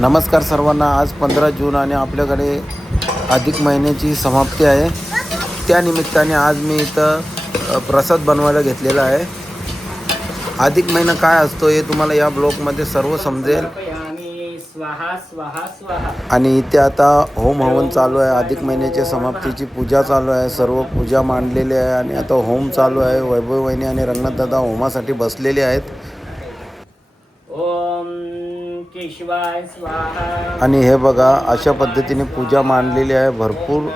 नमस्कार सर्वांना. आज 15 जून आणि आपल्याकडे अधिक महिन्याची समाप्ती आहे. त्यानिमित्ताने आज मी इथं प्रसाद बनवायला घेतलेला आहे. अधिक महिना काय असतो हे तुम्हाला या ब्लॉगमध्ये सर्व समजेल. आणि इथे आता होम हवन चालू आहे. अधिक महिन्याच्या समाप्तीची पूजा चालू आहे. सर्व पूजा मांडलेली आहे आणि आता होम चालू आहे. वैभव वहिनी आणि रंगनाथदादा होमासाठी बसलेले आहेत. ओम केशवाय स्वाहा. आणि हे बघा, अशा पद्धतीने पूजा मांडलेली आहे. भरपूर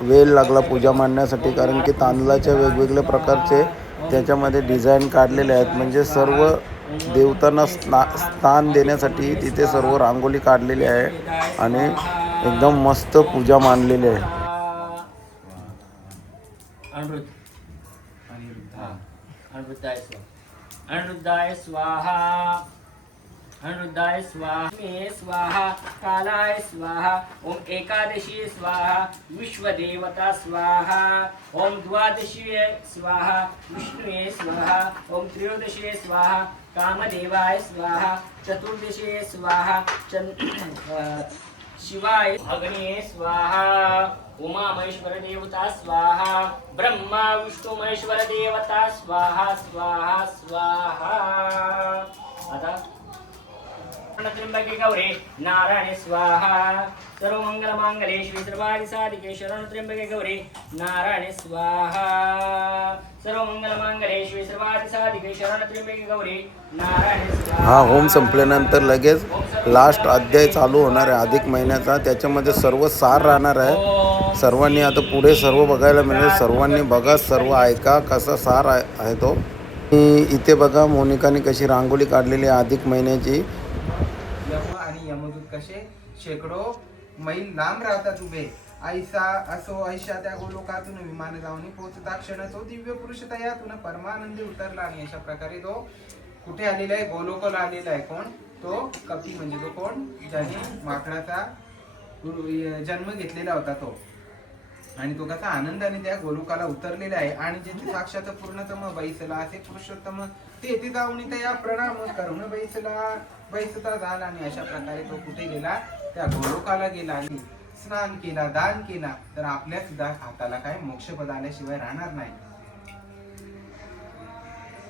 वेळ लागला पूजा मांडण्यासाठी, कारण की तांदळाच्या वेगवेगळ्या प्रकारचे त्याच्यामध्ये डिझाईन काढलेले आहेत. म्हणजे सर्व देवतांना स्थान देण्यासाठी तिथे सर्व रांगोळी काढलेली आहे आणि एकदम मस्त पूजा मांडलेली आहे. अनिरुद्धाय स्वाहा. अनिरुद्धाय स्वाहा. मे स्वाहा. कालाय स्वाहा. ओम एकादशी स्वाहा. विश्वदेवता स्वाहा. ओम द्वादशी स्वाहा. विष्णुये स्वाहा. ओम त्रयोदशी स्वाहा. कामदेवाय स्वाहा. चतुर्दशी स्वाहा. शिवाय अग्निये स्वाहा. उमा महेश्वर देवता स्वाहा. ब्रह्मा विष्णु महेश्वर देवता स्वाहा स्वाहा स्वाहा. आता त्र्यंबके गौरी नारायण स्वाहा. सर्व मंगल मांगल्ये शिवे सर्वार्थ साधिके शरण त्र्यंबके गौरी नारायण स्वाहा. सर्व मंगल मांगल्ये शिवे सर्वार्थ साधिके शरण त्र्यंबके गौरी नारायण स्वाहा. हा होम संपल्यानंतर लगेच लास्ट अध्याय चालू होणार आहे अधिक महिन्याचा. त्याच्यामध्ये सर्व सार राहणार आहे. सर्वांनी आता पुढे सर्व बघायला मिळेल. सर्वांनी बघा, सर्व ऐका कसा सार आहे तो. इथे बघा, मोनिकाने कशी रांगोळी काढलेली आहे अधिक महिन्याची. आणि यमदूत कसे शेकडो मैल लांब राहतात उभे. ऐशा त्या गोलोकातून विमान जाऊन पोहोचता क्षण तो दिव्य पुरुष तयातून परमानंदी उतरला. आणि अशा प्रकारे तो कुठे आलेला आहे? गोलोकाला आलेला आहे. कोण? तो कपी, म्हणजे तो कोण? ज्याने माकडाचा जन्म घेतलेला होता तो. आणि तो कसा आनंदाने त्या गोलोकाला उतरलेला आहे. आणि ज्याचे साक्षात पूर्णतम बैसला असे पुरुषोत्तम ते जाऊन त्या प्रणाम करून बैसता झाला. आणि अशा प्रकारे तो कुठे गेला? त्या गोलोकाला गेला आणि स्नान केला, दान केला. तर आपल्या सुद्धा हाताला काय मोक्षपद आल्याशिवाय राहणार नाही.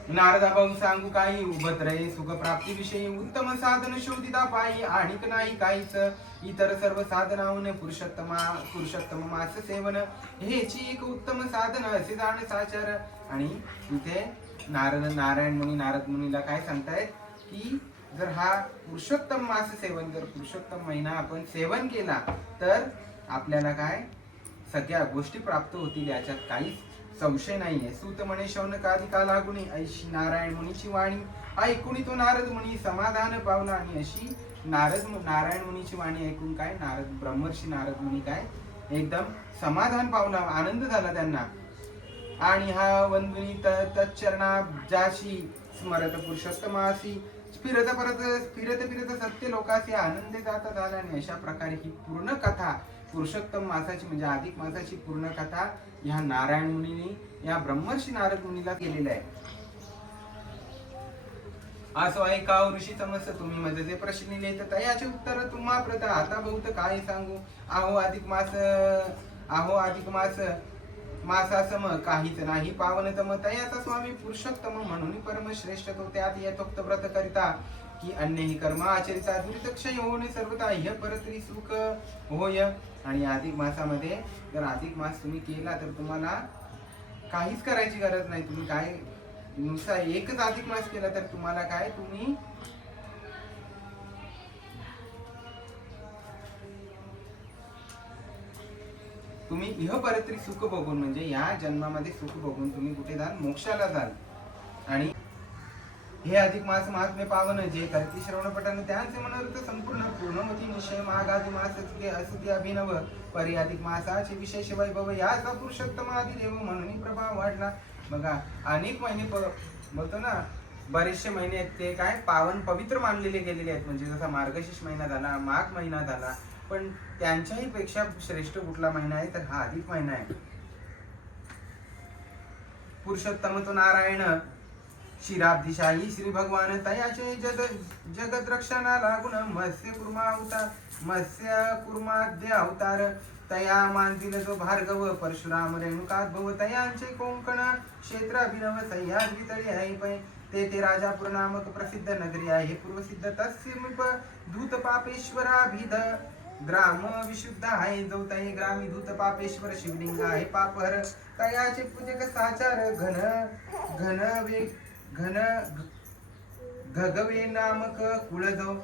नारदा भाऊ सांगू काही उभत रे सुख प्राप्ती विषयी उत्तम साधन शोधिता पायी. आणिक नाही काहीच इतर सर्व साधनाहून पुरुषोत्तम मास सेवन हेची एक उत्तम साधन असे जाण साचार. आणि इथे नारायण मुनी नारद मुनीला काय सांगतायत की जर हा पुरुषोत्तम मास सेवन, जर पुरुषोत्तम महिना आपण सेवन केला तर आपल्याला काय सगळ्या गोष्टी प्राप्त होतील, याच्यात काहीच संशय नाहीये. सूत म्हणे शौनकादिका लागुनी ऐशी नारायण मुनीची वाणी ऐकुनी तो नारद मुनी समाधान पावला. आणि अशी नारायण मुनीची वाणी ऐकून काय ब्रह्मर्षी नारद मुनी काय एकदम समाधान पावला, आनंद झाला त्यांना. आणि हा वंदुनी तच्चरणा जाशी स्मरत पुरुषोत्तमासी फिरत सत्य लोकासी आनंद जाता झाला. आणि अशा प्रकारे ही पूर्ण कथा पुरुषोत्तम मासाची म्हणजे अधिक मासाची पूर्ण कथा ह्या नारायण मुनीने या ब्रह्मर्षी नारद मुनीला केलेलं आहे. असो ऐका ऋषी समस्त तुम्ही मध्ये जे प्रश्न लिहिले तर याचे उत्तर तुम्हा प्रथा आता बहुत काय सांगू. आहो अधिक मासासम काहीच नाही पावनतम तयाचा स्वामी पुरुषोत्तम म्हणून परमश्रेष्ठ तो त्यात यथोक्त व्रत करिता की अन्यही कर्म आचरिता दुरितक्षय होणे सर्वता ह्य परत्री सुख होय. आणि अधिक मासामध्ये जर अधिक मास तुम्ही केला तर तुम्हाला काहीच करायची गरज नाही. तुम्ही काय नुसता एकच अधिक मास केला तर तुम्हाला काय तुम्ही इह परत्री सुख बघून म्हणजे या जन्मामध्ये सुख बघून तुम्ही कुठे जाल? मोक्षाला जाल. आणि हे अधिक मास महात्म्य पावन जे करती श्रवणपठाने त्यांचे मनोरथ संपूर्ण पूर्णमती निश्चय मागादी मास असते अभिनव परी अधिक मासाचे विशेष वैभव याचा पुरुषोत्तम आदी देव म्हणून प्रभाव वाढला. बघा अनेक महिने बोलतो ना, बरेचसे महिने आहेत ते काय पावन पवित्र मानलेले गेलेले आहेत. म्हणजे जसा मार्गशीर्ष महिना झाला, माघ महिना झाला, पण त्यांच्याही पेक्षा श्रेष्ठ कुठला महिना आहे तर हा अधिक महिना आहे. पुरुषोत्तम तो नारायण क्षीराब्धिशाही श्री भगवान तयाचे जगत रक्षणा लागून मत्स्य कुर्माद्य अवतार तया मानतील जो भार्गव परशुराम रेणुकात भव तयांचे कोंकण क्षेत्र अभिनव सह्याद्री तळी आहे पै ते राजापूर नामक प्रसिद्ध नगरी आहे पूर्वसिद्ध तस्मिप धूत पापेश्वराभिध ग्राम विशुद्ध आहे जो तय ग्रामी धूत पापेश्वर शिवलिंग आहे पापहर तयाचे पूजक साचार घन घगवे नामक कुळ जो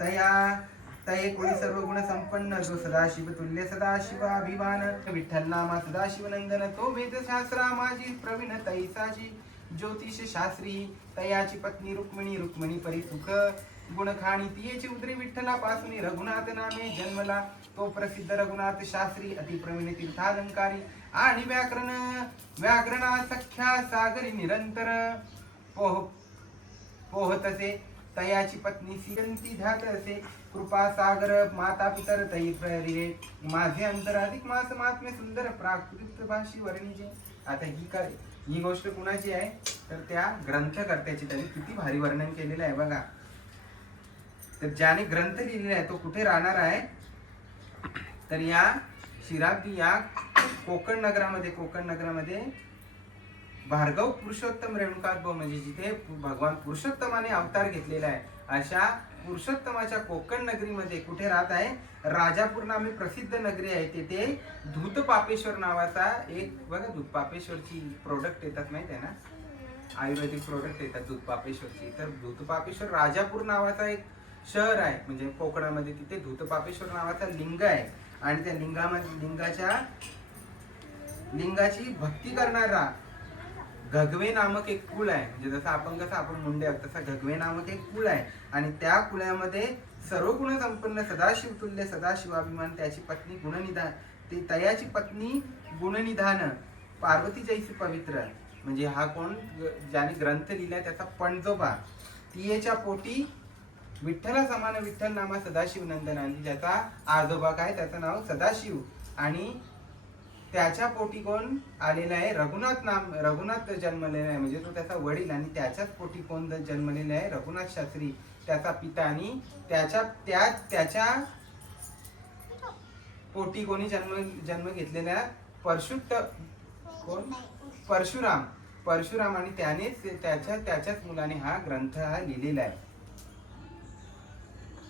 तये कोळी सर्व गुण संपन्न जो सदाशिव तुल्य सदाशिव अभिमान विठ्ठल नामा सदाशिव नंदन तो वेद शास्त्रा माझी प्रवीण तैसाची ज्योतिष शास्त्री तयाची पत्नी रुक्मिणी परी सुख गुण खाणी तियेची उदरी विठ्ठलापासून रघुनाथ नामे जन्मला तो प्रसिद्ध रघुनाथ शास्त्री अतिप्रवीण तीर्थालंकारी आणि व्याकरणा सख्या सागरी निरंतर पोहतसे तयाची पत्नी सिरंती ध्यात असे कृपा सागर माता पितर तई प्रेरिले माझे अंतर अधिक मास महात्म्य सुंदर प्राकृत भाषी वर्णीचे आता ही गोष्ट कुणाची आहे तर त्या ग्रंथकर्त्याची त्यांनी किती भारी वर्णन केलेलं आहे बघा तर ज्याने ग्रंथ लिहिलेला आहे तो कुठे राहणार आहे तर या शिराब्दी या कोकण नगरामध्ये भार्गव पुरुषोत्तम रेणुकात्म म्हणजे जिथे भगवान पुरुषोत्तमाने अवतार घेतलेला आहे अशा पुरुषोत्तमाच्या कोकण नगरीमध्ये कुठे राहत आहे राजापूर नामे प्रसिद्ध नगरी आहे तेथे धूतपापेश्वर नावाचा एक बघा धूतपापेश्वरची प्रोडक्ट येतात माहिती आहे ना आयुर्वेदिक प्रोडक्ट येतात धूतपापेश्वरची तर धूतपापेश्वर राजापूर नावाचा एक शहर आहे म्हणजे कोकणामध्ये तिथे धूतपापेश्वर नावाचा लिंग आहे आणि त्या लिंगाची भक्ती करणारा घगवे नामक एक कुळ आहे म्हणजे जसं आपण मुंडे आहोत तसा घगवे नामक एक कुळ आहे आणि त्या कुळामध्ये सर्व गुण संपन्न सदाशिव तुल्य सदाशिवाभिमान त्याची पत्नी गुणनिधान ती तयाची पत्नी गुणनिधान पार्वती जैसी पवित्र म्हणजे हा कोण ज्याने ग्रंथ लिहिलाय त्याचा पणजोबा तियेच्या पोटी विठ्ठला समान विठ्ठल नामा सदाशिव नंदन आणि ज्याचा आजोबा काय त्याचं नाव सदाशिव आणि त्याच्या पोटी कोण आलेला आहे रघुनाथ जन्मलेला आहे म्हणजे तो त्याचा वडील आणि त्याच्याच पोटी कोण जन्मलेला आहे रघुनाथ शास्त्री त्याचा पिता आणि त्याच्या पोटी कोणी जन्म घेतलेला परशुराम आणि त्यानेच त्याच्याच मुलाने हा ग्रंथ लिहिलेला आहे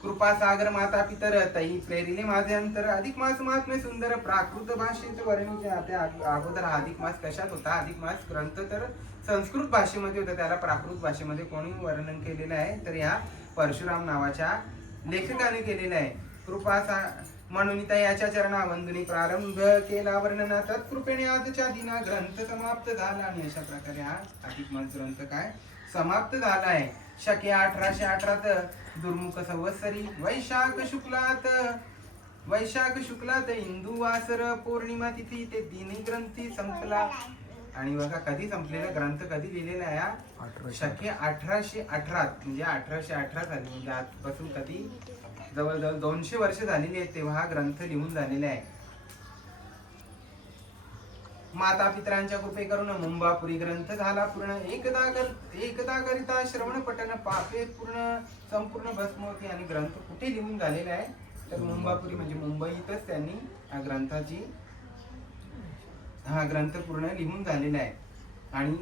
कृपा सागर माता पितर तई प्रेरिले माझे अंतर अधिक मास महात्म्य सुंदर प्राकृत भाषेचे वर्णिले अगोदर अधिक मास कशात होता अधिक मास ग्रंथ तर संस्कृत भाषेमध्ये होता त्याला प्राकृत भाषेमध्ये कोणी वर्णन केलेलं आहे तर या परशुराम नावाच्या लेखकाने केलेलं आहे कृपा म्हणून याच्या चरणा वंदनी प्रारंभ केला वर्णना तत्कृपेने आजच्या दिना ग्रंथ समाप्त झाला आणि अशा प्रकारे हा अधिक मास ग्रंथ काय समाप्त झाला आहे शके 1818 दुर्मुख संवत्सरी वैशाख शुक्लात इंदू वासर पौर्णिमा तिथी ते दिनी ग्रंथी संपला आणि बघा कधी संपलेला ग्रंथ कधी लिहिलेला आहे शके 1818 म्हणजे 1818 झाली म्हणजे आजपासून कधी जवळजवळ 200 वर्ष झालेली आहेत तेव्हा हा ग्रंथ लिहून झालेला आहे माता पितरांच्या कृपे करून मुंबापुरी ग्रंथ झाला पूर्ण एकदा करिता श्रवण पठण पापे संपूर्ण भस्म होती आणि ग्रंथ कुठे लिहून झालेला आहे तर मुंबापुरी म्हणजे मुंबईतच त्यांनी हा ग्रंथ पूर्ण लिहून झालेला आहे आणि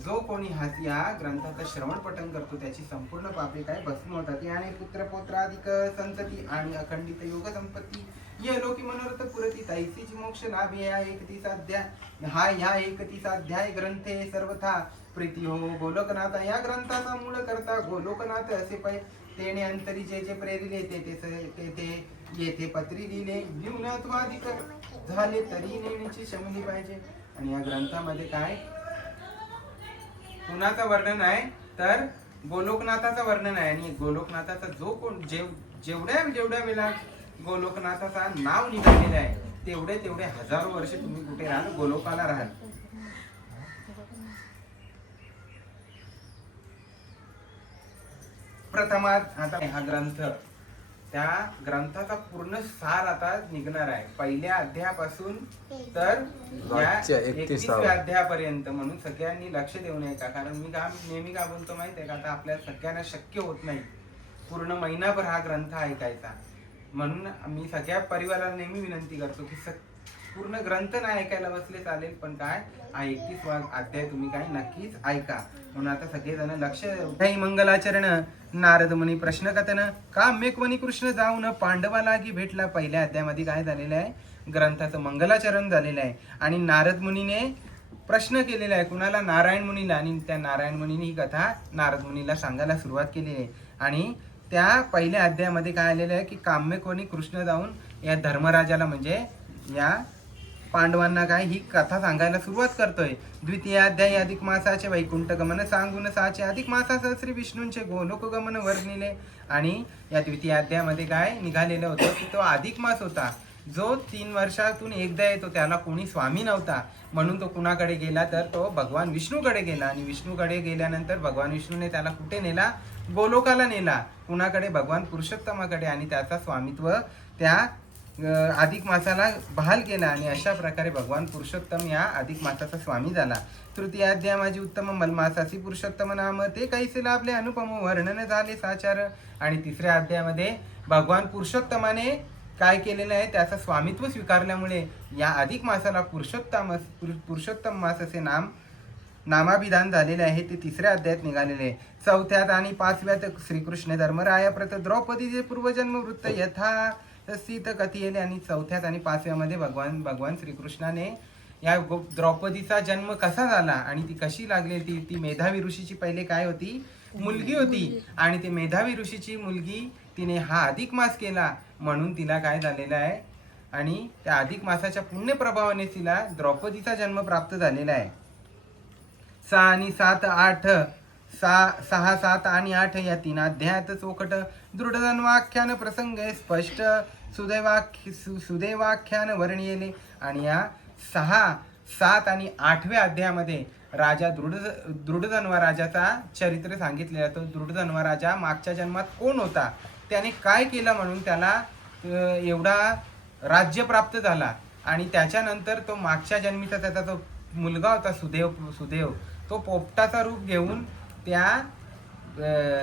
जो कोणी या ग्रंथाचं श्रवण पठण करतो त्याची संपूर्ण पापे काय भस्म होतात याने पुत्र पौत्राधिक संतती आणि अखंडित योग संपत्ती ये लोकी मनोरथ पुरती तैसीची मोक्ष लाभ या 31 अध्याय ग्रंथे सर्वथा प्रीती हो गोलोकनाथ या ग्रंथाचा मूळ करता गोलोकनाथ असे पै तेने अंतरी जे प्रेरिले ते येथे पत्री लिहिले न्यूनत्वाधिक झाले तरी नेण्याची शमली पाहिजे आणि या ग्रंथामध्ये काय कुणाचं वर्णन आहे तर गोलोकनाथाचं वर्णन आहे आणि गोलोकनाथाचा जो कोण जेवढ्या वेळा गोलोकनाथाचा नाव निघालेलं आहे तेवढे हजारो वर्ष तुम्ही कुठे राहाल गोलोकाला राहाल प्रथमात आता हा ग्रंथ त्या ग्रंथाचा पूर्ण सार आता निघणार आहे, पहिल्या अध्यायापासून तर या मागच्या 31व्या अध्यायापर्यंत. म्हणून सगळ्यांनी लक्ष देऊ नये का, कारण मी नेहमी का बोलतो माहिती आहे का, आता आपल्याला सगळ्यांना शक्य होत नाही पूर्ण महिनाभर हा ग्रंथ ऐकायचा. म्हणून मी सगळ्या परिवाराला नेहमी विनंती करतो की पूर्ण ग्रंथ नाही ऐकायला बसले चालेल, पण काय हा 31वा अध्याय तुम्ही काय नक्कीच ऐका. म्हणून आता सगळेजण लक्ष. काही मंगलाचरण नारद मुनी प्रश्न कथन काम्यक्वनी कृष्ण जाऊन पांडवा लागी भेटला. पहिल्या अध्यायामध्ये काय झालेलं आहे, ग्रंथाचं मंगलाचरण झालेलं आहे आणि नारद मुनीने प्रश्न केलेला आहे कुणाला, नारायण मुनीला. आणि त्या नारायण मुनीने ही कथा नारद मुनीला सांगायला सुरुवात केलेली आहे. आणि त्या पहिल्या अध्यायामध्ये काय आलेलं आहे की काम्यक्वनी कृष्ण जाऊन या धर्मराजाला म्हणजे या पांडवांना काय ही कथा सांगायला सुरुवात करतोय. द्वितीय अध्याय अधिक मासाचे वैकुंठ गमन सांगून साचे अधिक मासासह श्री विष्णूंचे गोलोक गमन वर्णिले. आणि या द्वितीय अध्यायामध्ये काय निघालेलं होतं की तो अधिक मास होता जो 3 वर्षातून एकदा येतो. त्याला कोणी स्वामी नव्हता म्हणून तो कुणाकडे गेला तर तो भगवान विष्णूकडे गेला. आणि विष्णूकडे गेल्यानंतर भगवान विष्णूने त्याला कुठे नेला, गोलोकाला नेला. कुणाकडे, भगवान पुरुषोत्तमाकडे. आणि त्याचा स्वामित्व त्या अधिक मासाला बहाल केला. आणि अशा प्रकारे भगवान पुरुषोत्तम या अधिक मासाचा स्वामी झाला. तृतीय अध्याय माझी उत्तम मलमासासी पुरुषोत्तम नाम ते कैसे लाभले अनुपम वर्णन झाले साचार. आणि तिसऱ्या अध्यायामध्ये भगवान पुरुषोत्तमाने काय केलेलं आहे, त्याचं स्वामित्व स्वीकारल्यामुळे या अधिक मासाला पुरुषोत्तम मास असे नामाभिधान झालेले आहे. ते तिसऱ्या अध्यायात निघालेले आहे. चौथ्यात आणि 5व्यात श्रीकृष्ण धर्मराया प्रत द्रौपदीचे पूर्वजन्म वृत्त यथा सीत कथियेले. आणि 4थ्यात आणि 5व्यामध्ये भगवान श्रीकृष्णाने या द्रौपदीचा जन्म कसा झाला आणि ती कशी लागली. ती मेधावी ऋषीची पहिले काय होती, मुलगी होती. आणि ती मेधावी ऋषीची मुलगी तिने हा अधिक मास केला म्हणून तिला काय झालेलं आहे, आणि त्या अधिक मासाच्या पुण्य प्रभावाने तिला द्रौपदीचा जन्म प्राप्त झालेला आहे. 6 आणि 7 8 6 7 आणि 8 या 3 अध्यायात चोखट दृढधन्वाख्यान प्रसंग स्पष्ट सुदैवाख्यान वर्णिले. आणि या 6 7 आणि 8व्या अध्यायामध्ये राजा दृढधन्वा राजाचा चरित्र सांगितलेला. तो दृढधन्वा राजा मागच्या जन्मात कोण होता, त्याने काय केलं म्हणून त्याला एवढा राज्य प्राप्त झाला. आणि त्याच्यानंतर तो मागच्या जन्मीचा त्याचा जो मुलगा होता सुदेव तो पोपटाचा रूप घेऊन त्या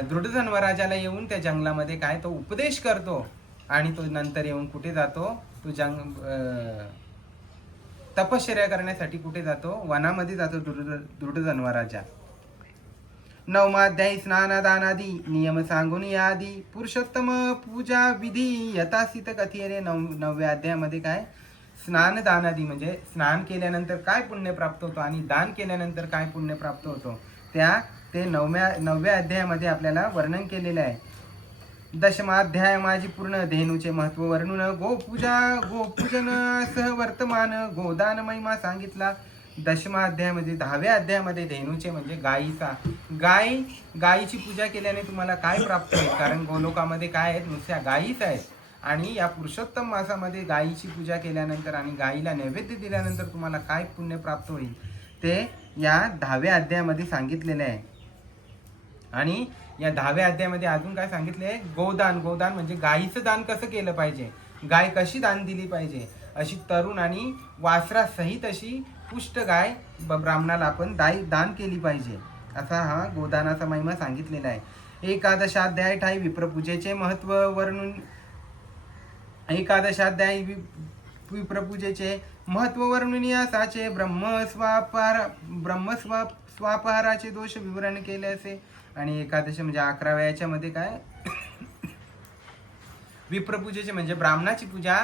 दृढधन्वा राजाला येऊन त्या जंगलामध्ये काय तो उपदेश करतो. आणि तो नंतर येऊन कुठे जातो, तो तपश्चर्या करण्यासाठी कुठे जातो, वनामध्ये जातो दृढधन्वा राजा. 9वा अध्याय स्नानदानादी नियम सांगून यादी पुरुषोत्तम पूजा विधी यथासित कथियरे. 9व्या अध्यायामध्ये काय स्नानदानादी म्हणजे स्नान केल्यानंतर काय पुण्य प्राप्त होतो आणि दान केल्यानंतर काय पुण्य प्राप्त होतो ते 9व्या अध्यायामध्ये आपल्याला वर्णन केलेलं आहे. 10मा अध्याय माझी पूर्ण धेनूचे महत्व वर्णून गोपूजन सह वर्तमान गोदान महिमा सांगितला. 10मा अध्यायामध्ये 10व्या अध्यायामध्ये धेनूचे म्हणजे गायीची पूजा केल्याने तुम्हाला काय प्राप्त होईल, कारण गोलोकामध्ये काय आहेत, नुसत्या गायीच आहेत. आणि या पुरुषोत्तम मासामध्ये गायीची पूजा केल्यानंतर आणि गायीला नैवेद्य दिल्यानंतर तुम्हाला काय पुण्य प्राप्त होईल ते या 10व्या अध्यायामध्ये सांगितलेले आहे. आणि या 10व्या अध्यायामध्ये अजून काय सांगितले, गोदान म्हणजे गायीचं दान कसं केलं पाहिजे, गाय कशी दान दिली पाहिजे, अशी तरुण आणि वासरासहित अशी पुष्ट गाय ब्राह्मणाला आपण दान केली पाहिजे, असा हा गोदानाचा महिमा सांगितलेला आहे. 11 अध्याय ठाई विप्रपूजेचे महत्व वर्णून 11 अध्याय विप्रपूजेचे महत्व वर्णून यासाचे ब्रह्मस्वापहाराचे दोष विवरण केले असे. आणि 11 म्हणजे 11व्या याच्यामध्ये काय विप्रपूजेचे म्हणजे ब्राह्मणाची पूजा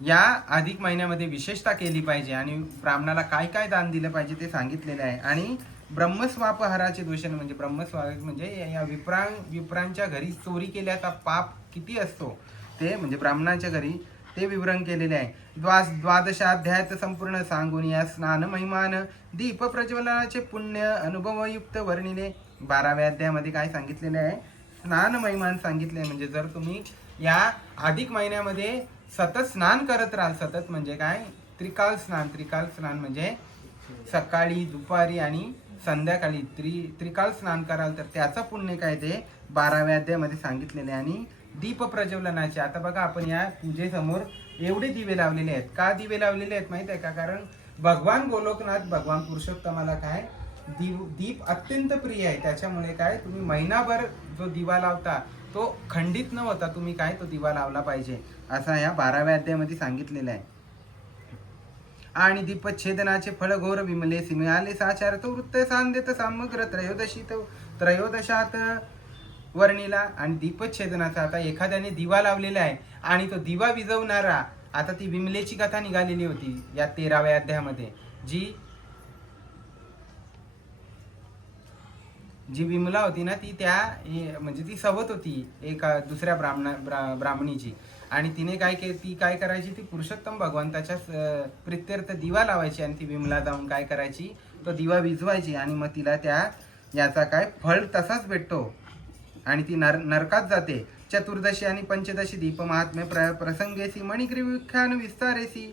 या अधिक महिन्यामध्ये विशेषता केली पाहिजे आणि ब्राह्मणाला काय काय दान दिलं पाहिजे ते सांगितलेले आहे. आणि ब्रह्मस्वापहाराचे दोष म्हणजे ब्रह्मस्वाप म्हणजे या विप्रांच्या घरी चोरी केल्याचा पाप किती असतो ते म्हणजे ब्राह्मणाच्या घरी ते विवरण केलेले आहे. 12 अध्यायात संपूर्ण सांगून या स्नान महिमान दीप प्रज्वलनाचे पुण्य अनुभवयुक्त वर्णिले. 12व्या अध्यायामध्ये काय सांगितलेले आहे, स्नान महिमान सांगितले. म्हणजे जर तुम्ही या अधिक महिन्यामध्ये सतत स्नान करत राहाल, सतत म्हणजे काय त्रिकाल स्नान म्हणजे सकाळी दुपारी आणि संध्याकाळी त्रिकाल स्नान कराल तर त्याचा पुण्य काय ते 12व्या अध्यायामध्ये सांगितलेले आहे. आणि दीप प्रज्वलनाचे. आता बघा आपण या पूजेसमोर एवढे दिवे लावलेले आहेत. का दिवे लावलेले आहेत माहित आहे का? कारण भगवान गोलोकनाथ भगवान पुरुषोत्तमाला काय दीप अत्यंत प्रिय आहे. त्याच्यामुळे काय तुम्ही महिनाभर जो दिवा लावता तो खंडित न होता तुम्ही काय तो दिवा लावला पाहिजे असा या 12व्या अध्यायामध्ये सांगितलेलं आहे. आणि दीपच्छेदनाचे फळ घोर विमलेसी मिळाले साचार तो वृत्त सांदेत समग्र त्रयोदशात वर्णिला. आणि दीपच्छेदनाचा आता एखाद्याने दिवा लावलेला आहे आणि तो दिवा विझवणारा, आता ती विमलेची कथा निघालेली होती या 13व्या अध्यायामध्ये. जी विमला होती ना ती म्हणजे ती सवत होती एका दुसऱ्या ब्राह्मणीची. आणि तिने ती काय करायची, ती पुरुषोत्तम भगवंताच्या प्रित्यर्थ दिवा लावायची आणि ती विमला जाऊन काय करायची, तो दिवा विझवायची आणि मग तिला याचा काय फळ तसाच भेटतो आणि ती नरकात जाते. चतुर्दशी आणि पंचदशी दीप महात्म्य प्रसंगेसी मणिग्रीव्याख्यान विस्तारेसी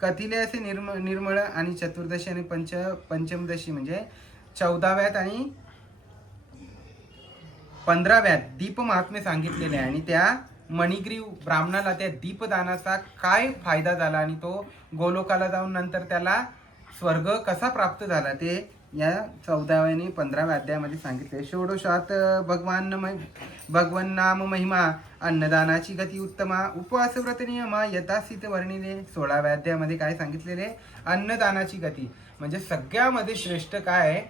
कथिले असे निर्मळ. आणि चतुर्दशी आणि पंचमदशी म्हणजे 14व्यात आणि 15व्यात दीप महात्म्य सांगितलेले आहे. आणि त्या मणिग्रीव ब्राह्मणाला त्या दीपदानाचा काय फायदा झाला आणि तो गोलोकाला जाऊन नंतर त्याला स्वर्ग कसा प्राप्त झाला ते या 14व्या आणि 15व्या अध्यायामध्ये सांगितले. षोडशात भगवान नाम महिमा अन्नदानाची गती उत्तमा उपवास व्रत नियमा यथास्थित वर्णिले. 16व्या अध्यायामध्ये काय सांगितलेले, अन्नदानाची गती म्हणजे सगळ्यामध्ये श्रेष्ठ काय आहे.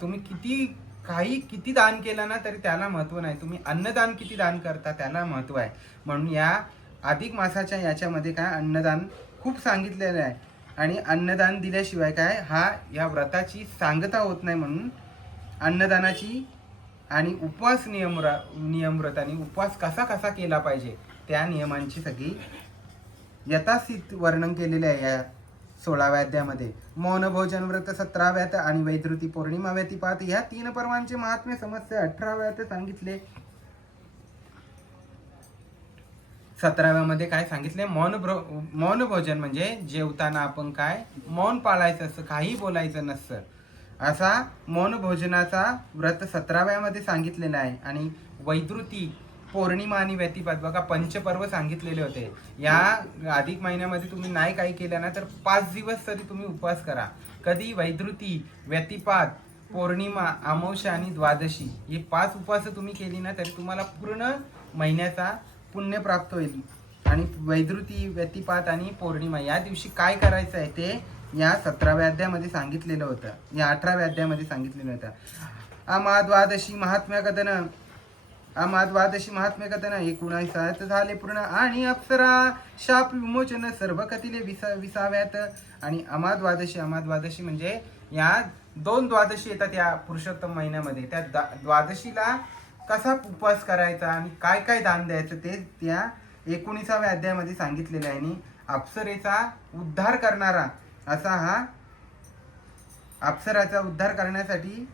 तुम्ही किती दान केलं ना तरी त्याला महत्व नाही, तुम्ही अन्नदान किती दान करता त्याला महत्व आहे. म्हणून या अधिक मासाच्या याच्यामध्ये काय अन्नदान खूप सांगितलेलं आहे. आणि अन्नदान दिल्याशिवाय काय या व्रताची सांगता होत नाही. म्हणून अन्नदानाची आणि उपवास नियमव्रत आणि उपवास कसा केला पाहिजे त्या नियमांची सगळी यथास्थित वर्णन केलेले आहे या 16व्या अध्यायामध्ये. मौन भोजन व्रत 17व्यात आणि वैधृती पौर्णिमा व्यतिपात ह्या 3 पर्वांचे महात्म्य समस्या 18व्यात सांगितले. 17व्यामध्ये काय सांगितले, मौन भोजन म्हणजे जेवताना आपण काय मौन पाळायचं असं, काही बोलायचं नसतं असा मौन भोजनाचा व्रत 17व्यामध्ये सांगितलेला आहे. आणि वैधृती पौर्णिमा आणि व्यतिपात बघा पंचपर्व सांगितलेले होते. या अधिक महिन्यामध्ये तुम्ही नाही काही केलं ना तर 5 दिवस तरी तुम्ही उपवास करा. कधी वैधृती, व्यतिपात, पौर्णिमा, अमावस्या आणि द्वादशी हे 5 उपवास तुम्ही केली ना तरी तुम्हाला पूर्ण महिन्याचा पुण्य प्राप्त होईल. आणि वैधृती, व्यतिपात आणि पौर्णिमा या दिवशी काय करायचं आहे ते या 17व्या अध्यायामध्ये सांगितलेलं होतं, या 18व्या अध्यायामध्ये सांगितलेलं होतं. अमाद्वादशी महात्म्य कथन 19 झाले पूर्ण. आणि अप्सरा शाप विमोचन सर्व कथिले 20व्यात. आणि अमाद्वादशी म्हणजे या 2 द्वादशी येतात या पुरुषोत्तम महिन्यामध्ये. त्या द्वादशीला कसा उपवास करायचा आणि काय दान द्यायचं ते त्या 19व्या अध्यायामध्ये सांगितलेलं आहे. आणि अप्सरेचा उद्धार करणारा असा अप्सराचा उद्धार करण्यासाठी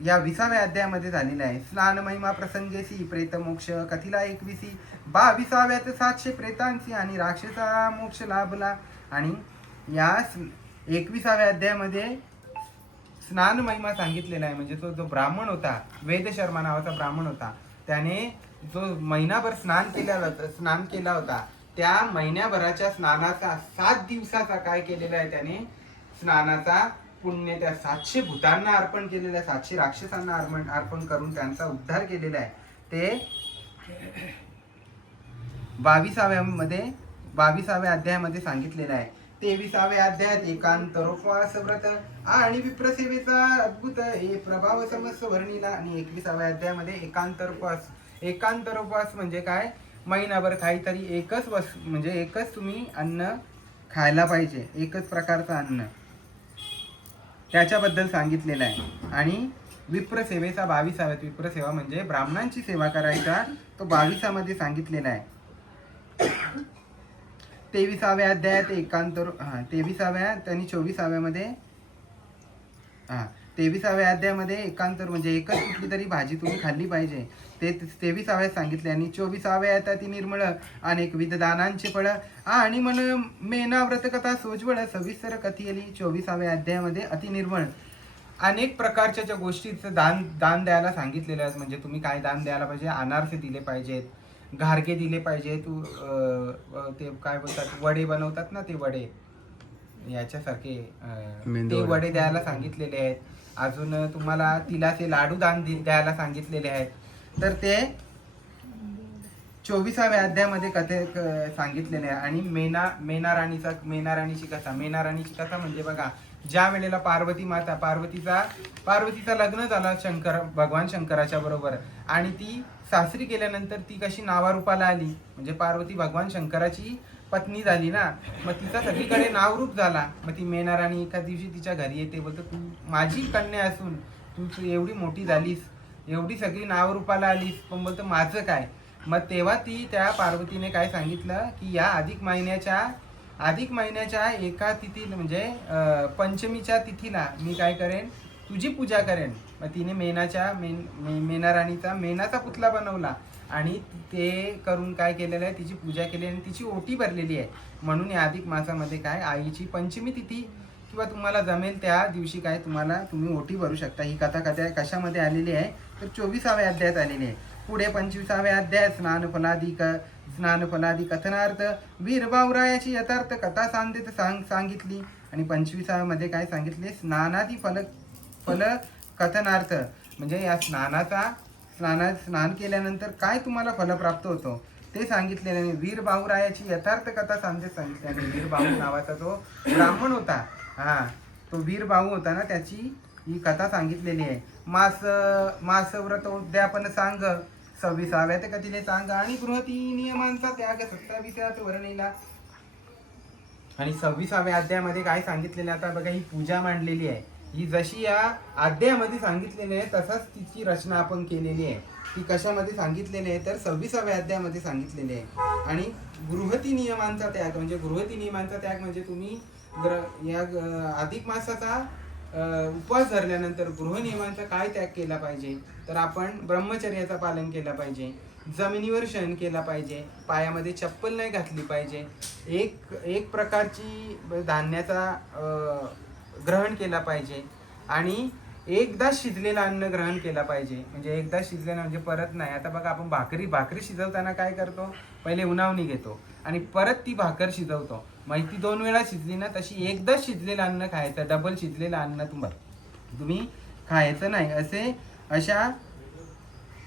या 20व्या अध्यायामध्ये झालेला आहे. स्नान महिमा प्रसंगेसी प्रेत मोक्ष कथिला 21. 22व्यात 700 प्रेतांची आणि राक्षसा मोक्ष लाभला. आणि या 21व्या अध्यायामध्ये स्नान महिमा सांगितलेला आहे. म्हणजे तो जो ब्राह्मण होता, वेद शर्मा नावाचा ब्राह्मण होता, त्याने जो महिनाभर स्नान केला होता त्या महिन्याभराच्या स्नानाचा 7 दिवसाचा काय केलेला आहे त्याने स्नानाचा पुण्य त्या 700 भूतांना अर्पण केलेलं आहे, 700 राक्षसांना अर्पण करून त्यांचा उद्धार केलेला आहे. ते 22व्या अध्यायामध्ये सांगितलेलं आहे. 23व्या अध्यायात एकांतरोपवास व्रत आणि विप्रसेवेचा अद्भुत प्रभाव समस्त वर्णिला. आणि 21व्या अध्यायामध्ये एकांतरोपवास म्हणजे काय, महिनाभर काहीतरी एकच तुम्ही अन्न खायला पाहिजे, एकच प्रकारचं अन्न, त्याच्याबद्दल सांगितलेलं आहे. आणि विप्रसेवेचा 22व्यात, विप्रसेवा म्हणजे ब्राह्मणांची सेवा करायचा, तो 22मध्ये सांगितलेला आहे. 23व्या अध्यायात 23व्यात आणि 24व्यामध्ये 23व्या अध्यायामध्ये एकांतर म्हणजे एकच कुठली तरी भाजी तुम्ही खाल्ली पाहिजे ते 23व्यात सांगितले. आणि 24व्यात अति निर्मळ अनेक विध दानांचे फळ आणि मेना व्रतकथा सोज्वळ सविस्तर कथी आली. 24व्या अध्यायामध्ये अति निर्मळ अनेक प्रकारच्या ज्या गोष्टीचं दान द्यायला सांगितलेलं आहे. म्हणजे तुम्ही काय दान द्यायला पाहिजे, अनारसे दिले पाहिजेत, घारगे दिले पाहिजे, ते काय बोलतात वडे बनवतात ना, ते वडे याच्यासारखे ते वडे द्यायला सांगितलेले आहेत. अजून तुम्हाला तिलाचे लाडू द्यायला सांगितलेले आहेत. तर ते 24व्या अध्यायामध्ये सांगितलेले आहे. आणि मेना राणीची कथा म्हणजे बघा, ज्या वेळेला पार्वतीचा लग्न झाला भगवान शंकराच्या बरोबर, आणि ती सासरी गेल्यानंतर ती कशी नावारूपाला आली, म्हणजे पार्वती भगवान शंकराची पत्नी झाली ना, मग तिचा सगळीकडे नावरूप झाला. मग ती मेना राणी एका दिवशी तिच्या घरी येते, बोलतो तू माझी कन्या असून तू एवढी मोठी झालीस, एवढी सगळी नावरूपाला आलीस, पण बोलतो माझं काय. मग तेव्हा त्या पार्वतीने काय सांगितलं की या अधिक महिन्याच्या एका तिथीला म्हणजे पंचमीच्या तिथीला मी काय करेन, तुझी पूजा करेन. मग तिने मेना राणीचा मेनाचा पुतळा बनवला आणि ते करून काय केलेलं आहे, तिची पूजा केली आणि तिची ओटी भरलेली आहे. म्हणून या अधिक मासामध्ये काय आईची पंचमी तिथी किंवा तुम्हाला जमेल त्या दिवशी काय तुम्ही ओटी भरू शकता. ही कथा कशामध्ये आलेली आहे तर 24व्या अध्यायात आलेली आहे. पुढे 25व्या अध्यायात स्नानफलादी कथनार्थ वीरबावरायाची यथार्थ कथा सांगितली. आणि 25व्यामध्ये काय सांगितले, स्नानादी फल कथनार्थ म्हणजे या स्नान केल्यानंतर काय तुम्हाला फल प्राप्त होतो ते सांगितलेले. वीर बाहुरायाची यथार्थ कथा सांगितली. आणि वीर बाहू नावाचा तो ब्राह्मण होता, तो वीर बाहू होता ना, त्याची ही कथा सांगितलेली आहे. मास व्रत उद्यापन सांग 26व्या ते कथेने सांग. आणि गृहती नियमांचा त्याग 27व्या वर्णिला. आणि 26व्या अध्यायामध्ये काय सांगितलेलं आता बघा, ही पूजा मांडलेली आहे. ही जशी या अध्यायामध्ये सांगितलेली आहे तसाच तिची रचना आपण केलेली आहे. ती कशामध्ये सांगितलेली आहे तर 26व्या अध्यायामध्ये सांगितलेली आहे. आणि गृहती नियमांचा त्याग म्हणजे तुम्ही या अधिक मासाचा उपवास धरल्यानंतर गृहनियमांचा काय त्याग केला पाहिजे तर आपण ब्रह्मचर्याचं पालन केलं पाहिजे, जमिनीवर शयन केला पाहिजे, पायामध्ये चप्पल नाही घातली पाहिजे, एक प्रकारची धान्याचा ग्रहण केला पाहिजे, आणि एकदा शिजलेलं अन्न ग्रहण केला पाहिजे. म्हणजे एकदा शिजलेलं म्हणजे परत नाही. आता बघा आपण भाकरी शिजवताना काय करतो, पहिले उन्हावणी घेतो आणि परत ती भाकर शिजवतो. मग ती 2 वेळा शिजली ना, तशी एकदा शिजलेलं अन्न खायचं, डबल शिजलेलं अन्न तुम्ही खायचं नाही. अशा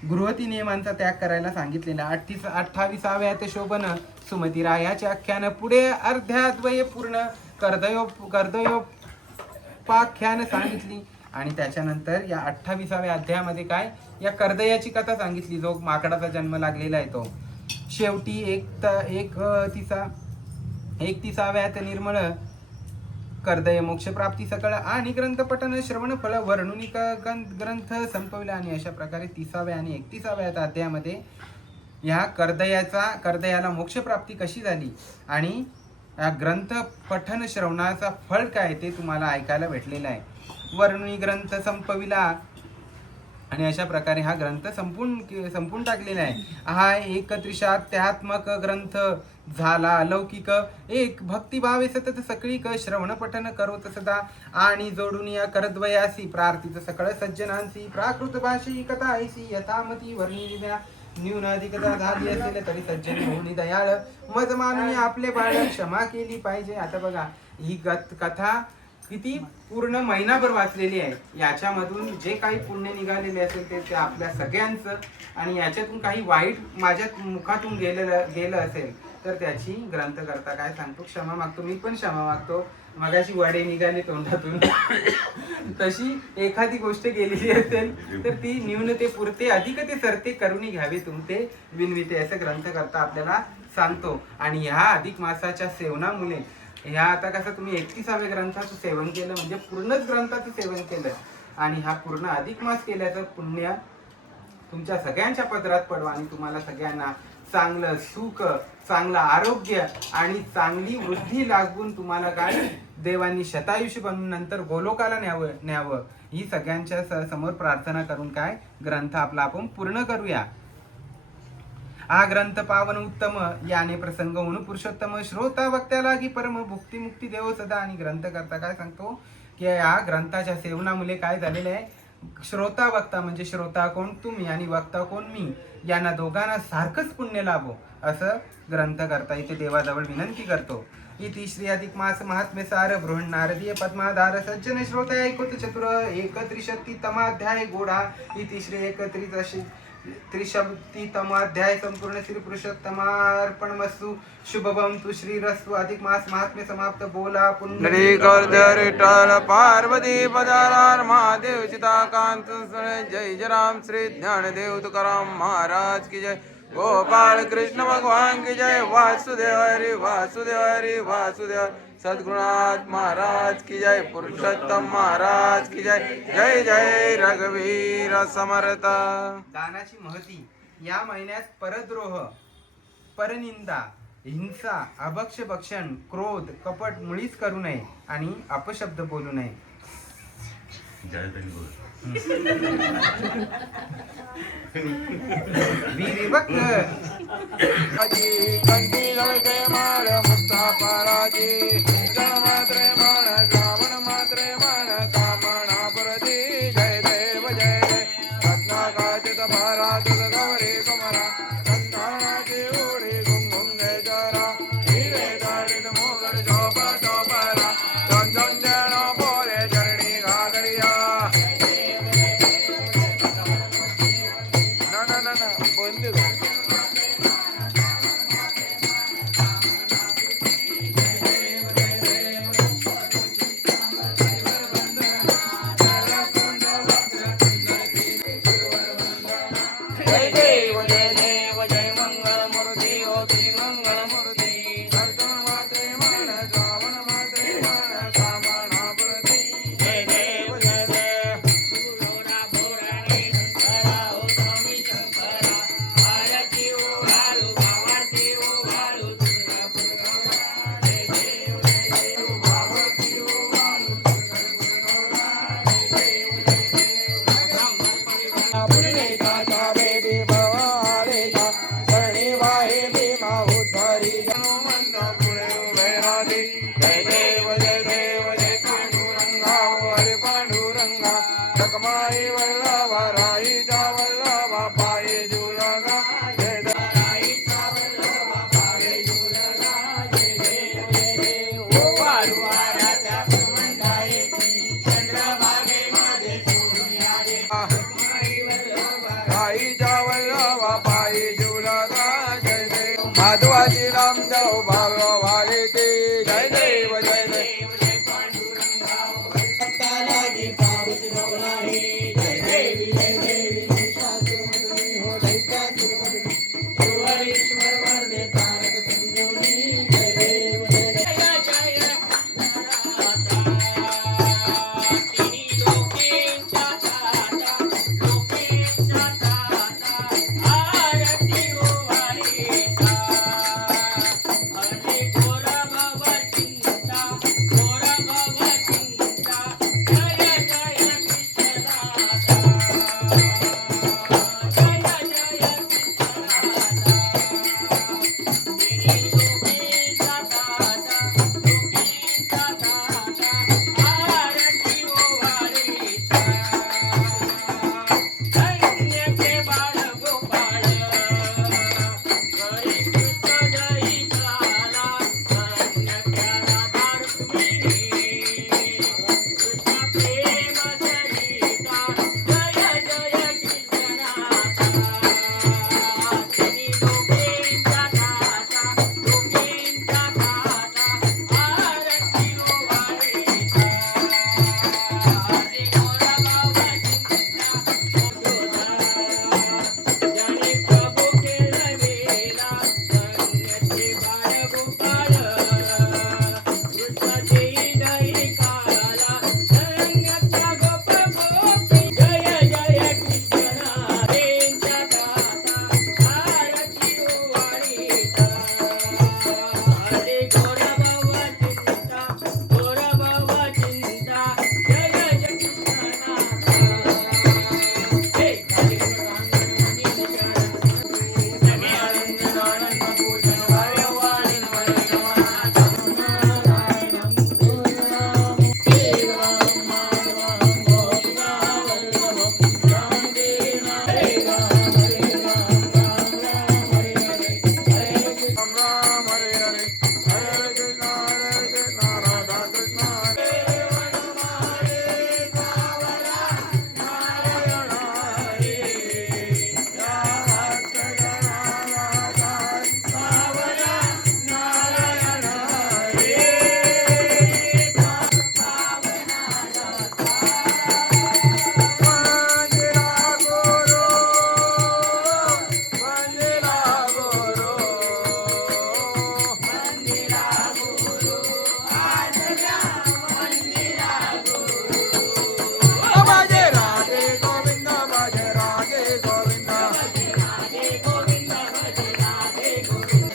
गृहती नियमांचा त्याग करायला सांगितलेला. 28व्या शोभन सुमती रायाचे आख्यान. पुढे अर्ध्याद्वये पूर्ण कर्दयोपाख्यान सांगितली. आणि त्याच्यानंतर या 28व्या अध्यायामध्ये काय, या कर्दयाची कथा सांगितली, जो माकडाचा जन्म लागलेला आहे तो. शेवटी 31व्यात निर्मळ कर्दय मोक्ष प्राप्ती सकळ आणि ग्रंथपठन श्रवण फळ वर्णुनी ग्रंथ संपविला. आणि अशा प्रकारे 30व्या आणि 31व्या अध्यायामध्ये ह्या कर्दयाला मोक्ष प्राप्ती कशी झाली आणि ग्रंथ पठन श्रवणाचा फळ काय ते तुम्हाला ऐकायला भेटलेलं आहे. वर्णुनी ग्रंथ संपविला. आणि अशा प्रकारे हा ग्रंथ संपून टाकलेला आहे. हा एकत्रिशात्यात्मक ग्रंथ झाला अलौकिक. एक भक्तिभावे सतत सगळीक श्रवण पठन करोत सदा. आणि जोडून या करद्वयासी प्रार्थित सकळ सज्जनांसी प्राकृत भाषी कथा ऐसी यथामती वर्णिल्या. न्यून अधिकता झाली असेल तरी सज्जन होऊन दयाळ. मज मानून आपले बाळ क्षमा केली पाहिजे. आता बघा ही कथा किती पूर्ण महिनाभर वाचलेली आहे. याच्यामधून जे काही पुण्य निघालेले असेल ते आपल्या सगळ्यांचं, आणि याच्यातून काही वाईट माझ्या मुखातून गेलं असेल तर त्याची ग्रंथकर्ता काय सांगतो, क्षमा मागतो. मी पण क्षमा मागतो, मगाशी वडे निघाले तोंडातून तशी एखादी गोष्ट गेलेली असेल तर ती न्यूनते पुरते अधिक ते सरते करून घ्यावे तुमचे विनविते, असं ग्रंथकर्ता आपल्याला सांगतो. आणि ह्या अधिक मासाच्या सेवनामुळे ह्या आता कसं तुम्ही 31व्या ग्रंथाचं सेवन केलं म्हणजे पूर्णच ग्रंथाचं सेवन केलं, आणि हा पूर्ण अधिक मास केल्याचं पुण्य तुमच्या सगळ्यांच्या पदरात पडो. आणि तुम्हाला सगळ्यांना चांगलं सुख, चांगलं आरोग्य आणि चांगली वृद्धी लागून तुम्हाला काय देवांनी शतायुषी बनवून नंतर गोलोकाला न्यावं ही सगळ्यांच्या समोर प्रार्थना करून काय ग्रंथ आपला आपण पूर्ण करूया. हा ग्रंथ पावन उत्तम याने प्रसंग होऊन पुरुषोत्तम श्रोता वक्त्या लागी परम भुक्ती मुक्ती देव सदा. आणि ग्रंथकर्ता काय सांगतो की या ग्रंथाच्या सेवनामुळे काय झालेलं आहे, श्रोता वक्ता म्हणजे श्रोता कोण तुम्ही आणि वक्ता कोण मी, यांना दोघांना सारखंच पुण्य लाभो असं ग्रंथकर्ता इथे देवाजवळ विनंती करतो. इति श्री अधिक मास महात्म्य सार बृहण नारदीय पद्माधार सज्जन श्रोता ऐकोत चतुर एकत्रिशती तमाध्याय गोढा. इति श्री त्रिशब्दी तमाध्याय संपूर्ण श्री पुरुषोत्तमार्पणमस्तु. शुभवंतु श्री रस्तु. अधिक मास महात्म्य समाप्त. बोला पुंडली विठ्ठल पार्वती पदार महादेव चिताकांत जय जय राम. श्री ज्ञानदेव तुकाराम महाराज की जय. गोपाल कृष्ण भगवान की जय. वासुदेव हरि वासुदेव हरि वासुदेव. सद्गुरुनाथ महाराज की जय. पुरुषोत्तम महाराज की जय. जय जय रघुवीर समर्थ. दानाची महती. या महिन्यात परद्रोह, परनिंदा, हिंसा, अभक्ष भक्षण, क्रोध, कपट मुळीच करू नये आणि अपशब्द बोलू नये. विधिवक्त कंदी जळते माळ मुक्ता पाराजी. जण मात्रे माण श्रावण मात्रे माण कामना परती. जय देव जय जय. रत्नाकाचित भारा तुझ गौरी कुमारा. संतानाची ओढी गुंगुंगे जरा. हिरे जाडीत मोगड झोपा झोपारा. दोन दोन जण बोले चरणी घागरिया. ना बंद कर. जय देव जय देव जय मंगल मूर्ती होती मंगल मूर्ती. दर्शन मात्रे मान श्रावण मात्रे मान कामना प्रती. जय देव जय देव. बोरा बोराने शंकरा हो स्वामी शंकरा. आरती ओ घालू भावाती ओ घालू तुझा पुरवरा. जय देव जय देव. भावाती ओ घालू तुझा पुरवरा. जय देव जय देव. पुंडलिकाचा बेबी भवालेचा शरणी वाहे भीमा उद्धारी. हनुमंत पुढे उभे राहते. जय देव जय देव जय पांडुरंगा हरे पांडुरंगा. जगमाई वल्लभा राईचा वल्लभा पायी जुलगा. जय देव राईचा वल्लभा पावे झुलगा. जय देव जय देव. ओ वारुवाराच्या मंडाळेची चंद्रभागेमध्ये सोडून आले. माई वल्लभा राईचा वल्लभा पायी जुलगा. जय देव माधवाची रामदेव भाव वाले ते. जय देव जय देव. देव जय पांडुरंगा. भक्ताला दे पाऊस गवळाही. जय देवी जय देवी. शास्त्रमधुनी हो दैत्यासुरमधुनी. सुहरीश्वर वरदे तारक संजीवनी. जय देव जय देव. जय जय नारायण. तिन्ही लोकेंच्या दाता. लोकेंच्या दाता. आरती ओ हरीचा.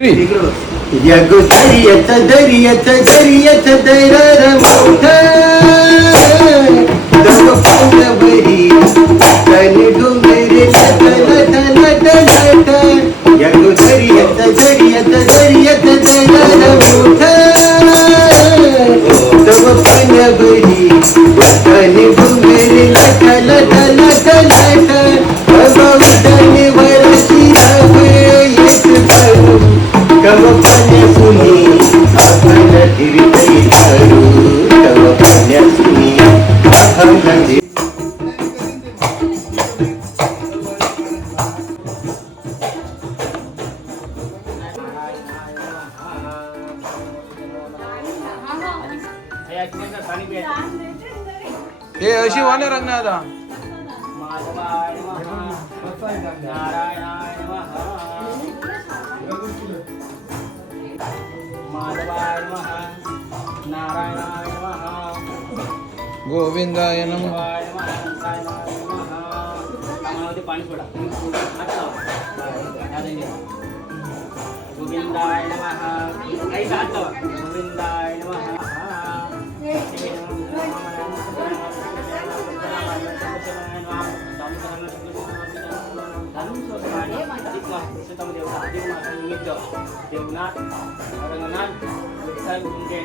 दर्यात दर्यात दर्यात दैरार मोठवरी तने डोंगरे लट लट लट लट यागो दर्यात दर्यात दर्यात दैरार मोठ तव पानवरी तने डोंगरे लट लट लट लट अगवतने वरची राव येत करू कव पाण्यासुनी आपण फिरते करू कव पाण्यासुनी आपण पाणी प्यायचं हे अशी होणार ना आता माधवाय नमः नारायणाय नमः माधवाय नमः नारायणाय नमः गोविंदाय नमः शिवाय नमः नारायणाय नमः कामामध्ये पाणी सोडा गोविंदाय नमः आई हात लावा गोविंदाय नमः देवनाथ रंगनाथ विठ्ठल मुंडे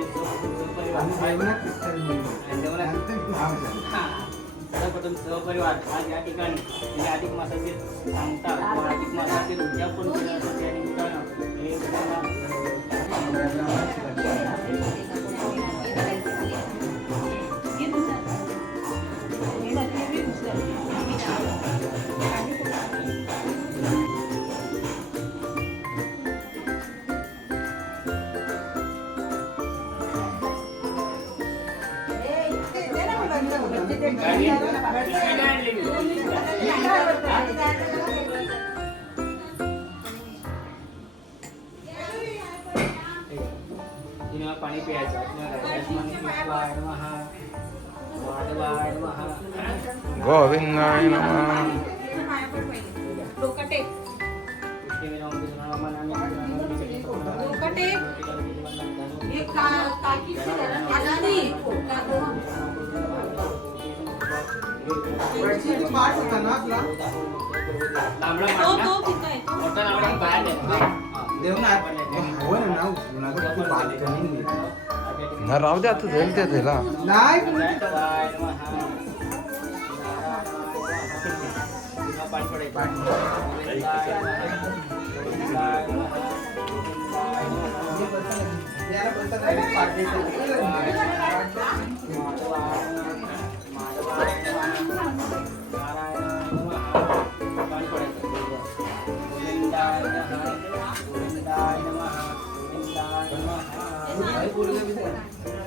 सर्वप्रथम सहपरिवार आज या ठिकाणी म्हणजे अधिक मासातील सांगता किंवा अधिक मासातील उद्यापन करण्यासाठी या निमित्तानं पाणी प्यायचं गोविंदाय नमः पाठ होता ना आपला देवनाथ हो ना नाव खूप पाठ ना राहू दे आता जाईल त्या त्याला नाही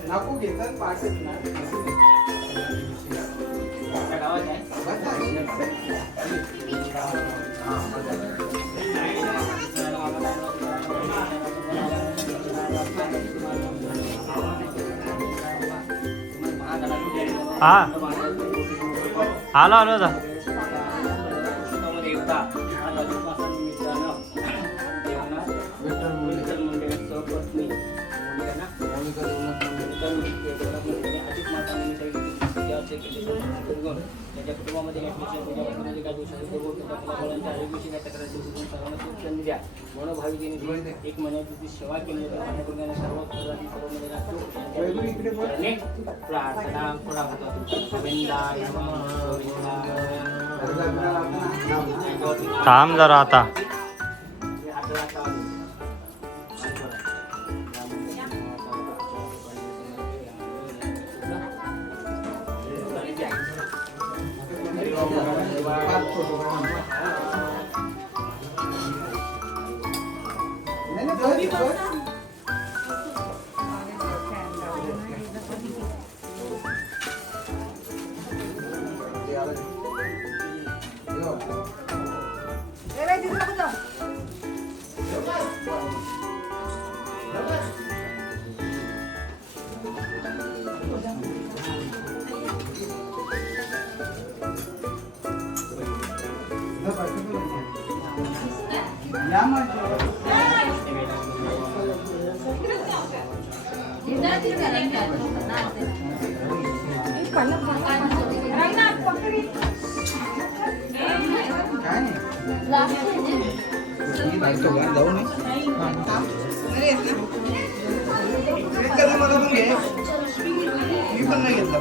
नको घेतात पाठ हा आलो आलो आता त्याच्या कुटुंबामध्ये मनोभाविकेने एक महिन्याची सेवा केली सर्व प्रार्थना पुरा होता थांब जरा आता या काय नाही जाऊ नये कधी मला पण घे मी पण नाही घेतला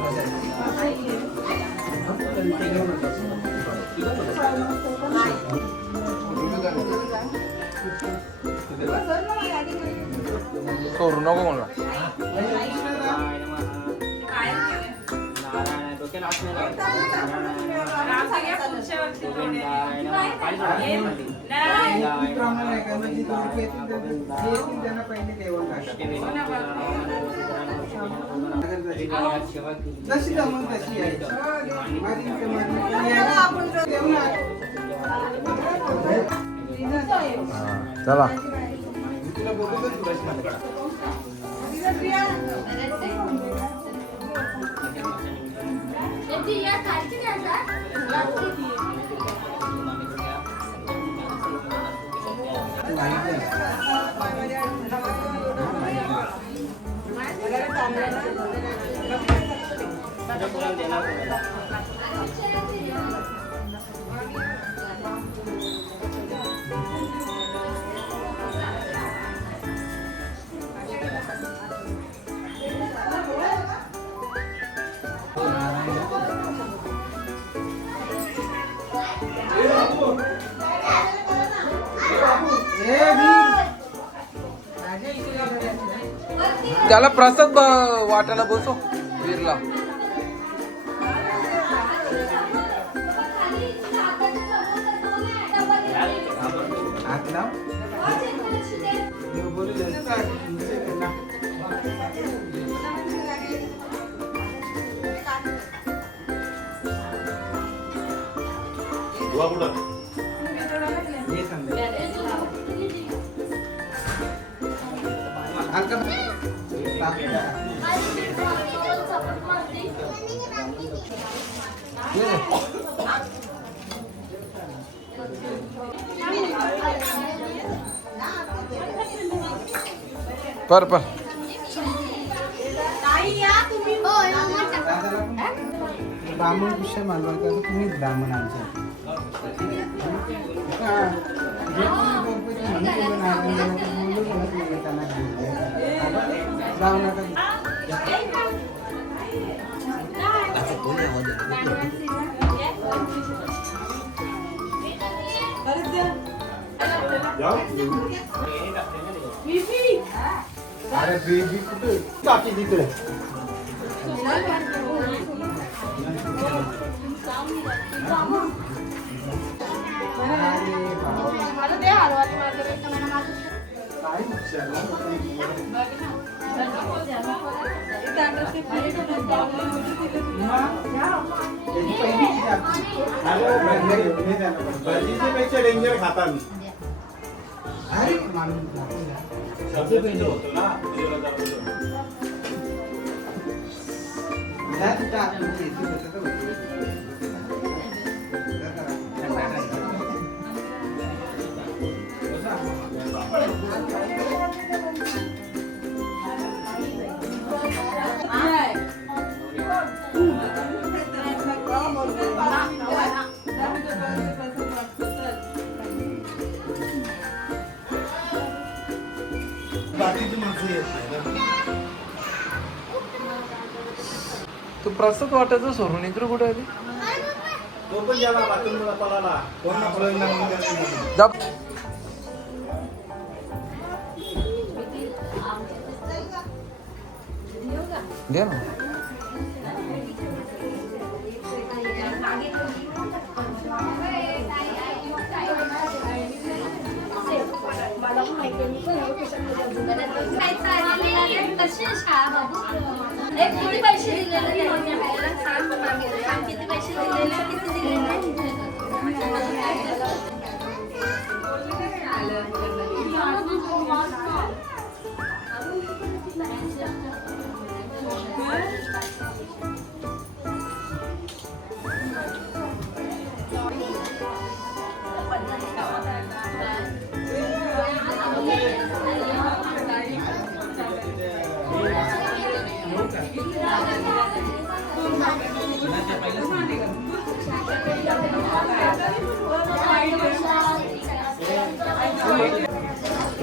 करू नको मला नारायण डोक्याला हात नाही त्यांना पहिले देवण जशी जमून तशी यायची चला तुला बोलतच प्रश्न त्याला प्रसाद वाटायला बसव वीरला हात लाव पर ब्राह्मण विषय मानवायचा तर तुम्ही ब्राह्मण आमच्या अरे बेबी कुठे बाकी तिकडे पेक्षा डेंजर खाता मी अरे बाकीची माणसं येत नाही ना. तू प्रसाद वाटायचं सोडून इकडे कुठे आली तो पण गेला बाथरूमला पळाला कोण ना पळायला म्हणून गेला. जा दे ना किती पैसे दिलेले किती पैसे दिलेले किती दिलेले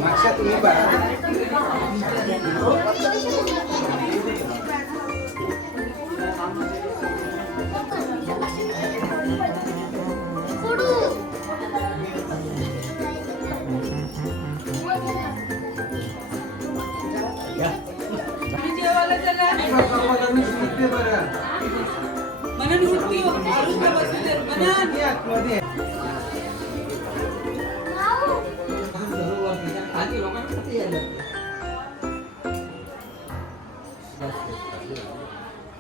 मागच्या तुम्ही बघा आतमध्ये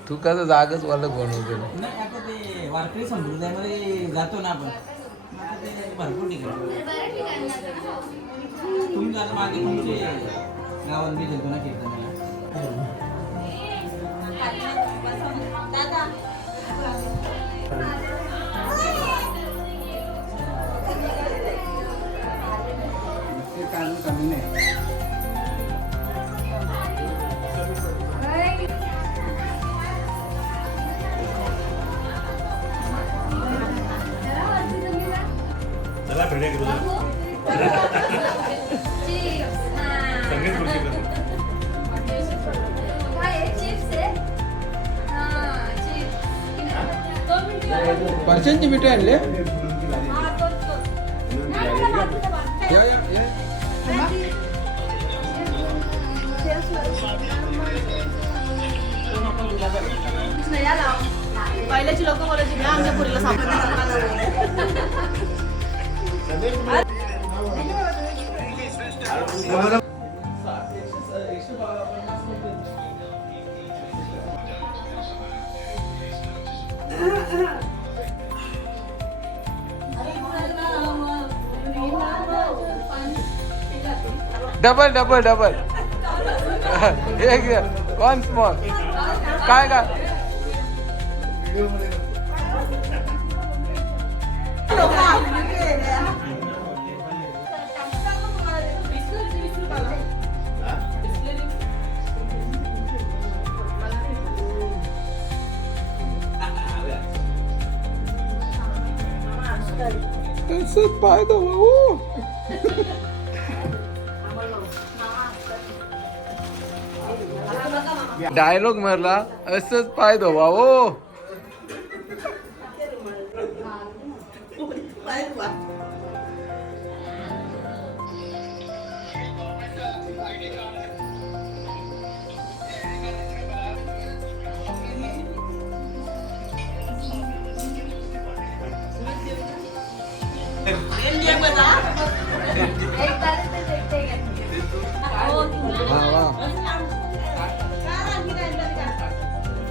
तू कसं जागच वाला बनवतो नाही आता ते वारकरी संप्रदायामध्ये जातो ना आपण आता ते भरपूर ठिकाणी तुम्ही आता मागे तुमचे गावात मी गेलो ना कीर्तनाला कमी नाही चला भेटूया की तुला संगीत खुर्ची कर. पर्सेंटची मिठे आणले पहिल्याची लोक बोलायची ना आमच्या पुरीला डबल डबल डबल एक वन स्मॉल काय काय असं पाय दो डायलॉग मारला असंच पाय दो भाऊ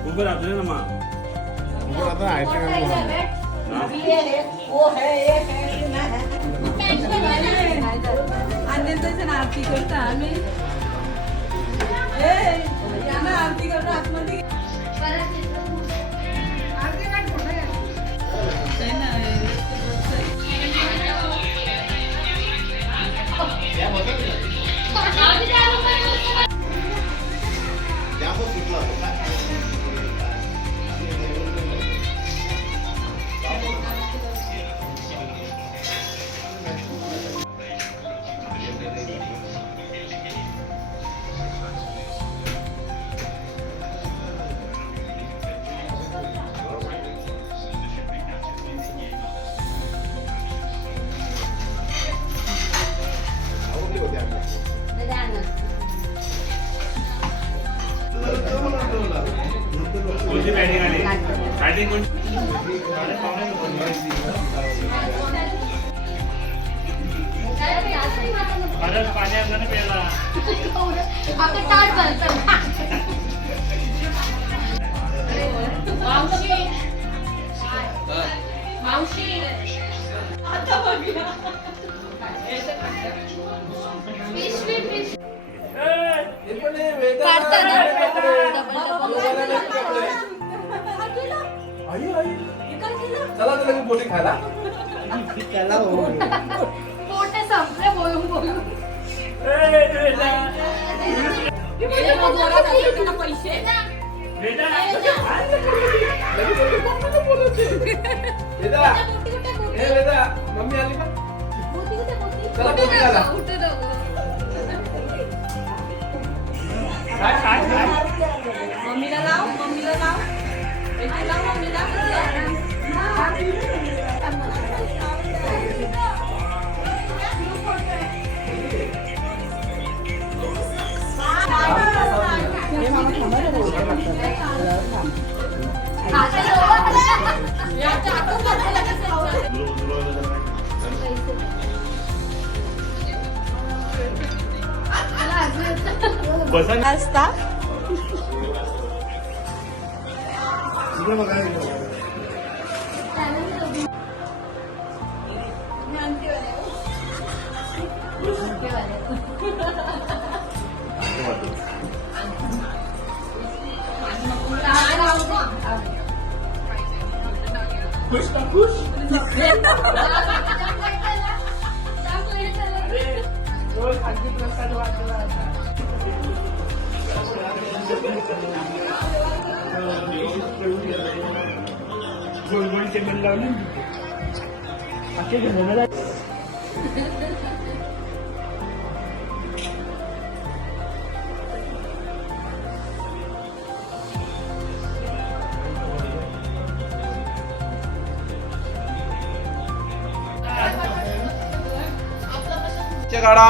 उभं राहतो ना मा आरती करता आम्ही आरती करतो आतमध्ये कोणती बॅटिंग आली बॅटिंग परत पाणी आणलं ना प्यायला मावशी पिशवी पिशवी चला तुला पोटी खायला पोटे संपले बोलून बोलून पैसे मम्मी आली का चला पोटी खायला मम्मीला लाव एक लाव मम्मीला. असता काढा.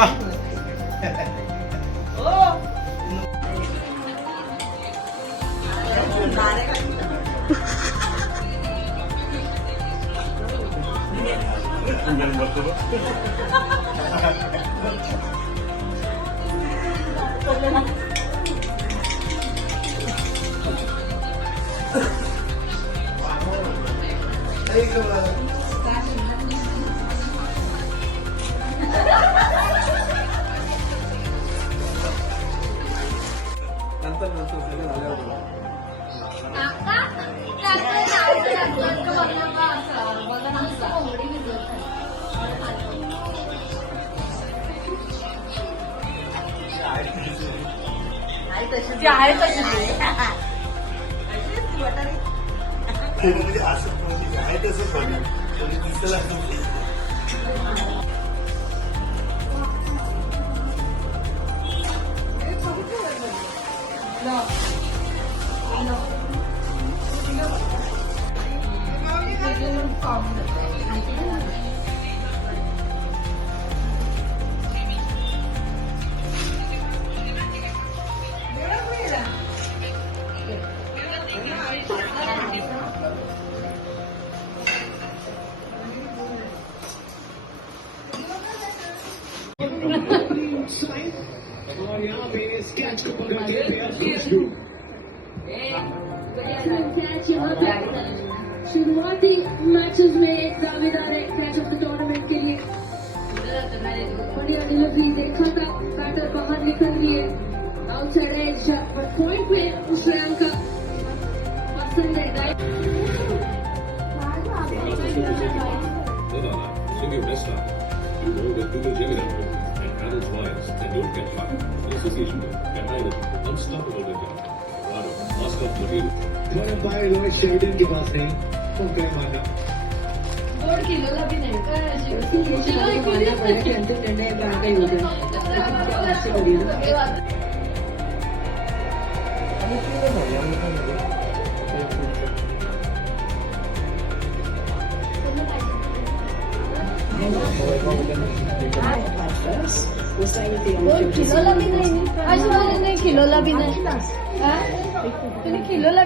शुरुआती मैचेस में एक दावेदार है कैच ऑफ द टूर्नामेंट के लिए बढ़िया डिलीवरी देखा था बैटर बाहर निकल रही है आउटसाइड एज बट पॉइंट पे श्रेयांका पसंद है शेल्डन के पास है तो क्या माना किलोला भी नाही अंतिम निर्णय बाहेर होते. किलोला भी नाही अजून नाही किलोला भी नाही तुम्ही किलोला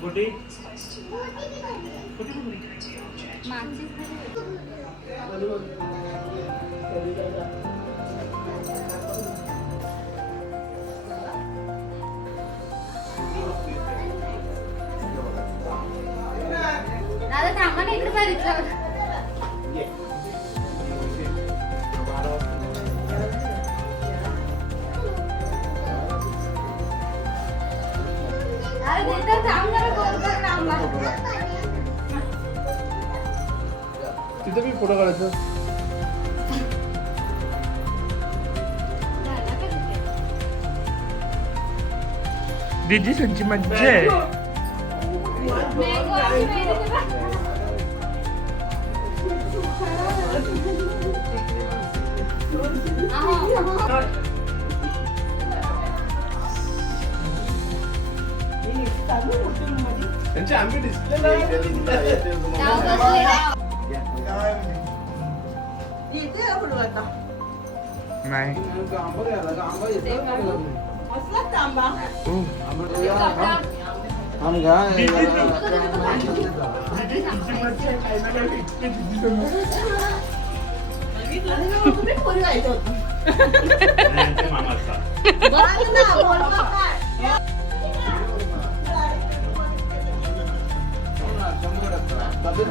कुठे दादा थांबा ना, इकडे बघितलं. अरे तिथं थांब जरा, गोल कर थांबा. तिथे मी फोटो काढायचं. दीदी संची मज्जा आहे. मँगो आणि बेरीचे बघ. त्यांची आम्ही डिस्प्ले जाऊ बसले. नाही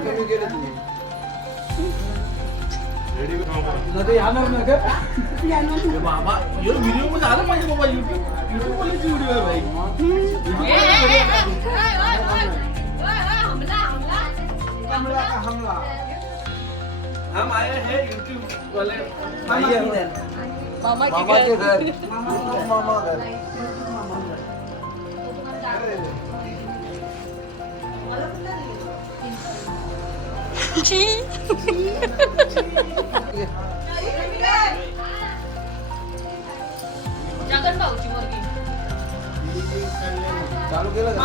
कमी केलं तुम्ही बाबा व्हिडिओ मध्ये आलं पाहिजे बाबा. युट्यूब वाल्याची व्हिडिओ आहे भाई. हमला हम आए हैं यूट्यूब वाले भाई है. मामा के घर. मामा घर. जगन भाऊची मुलगी. चालू केलं का?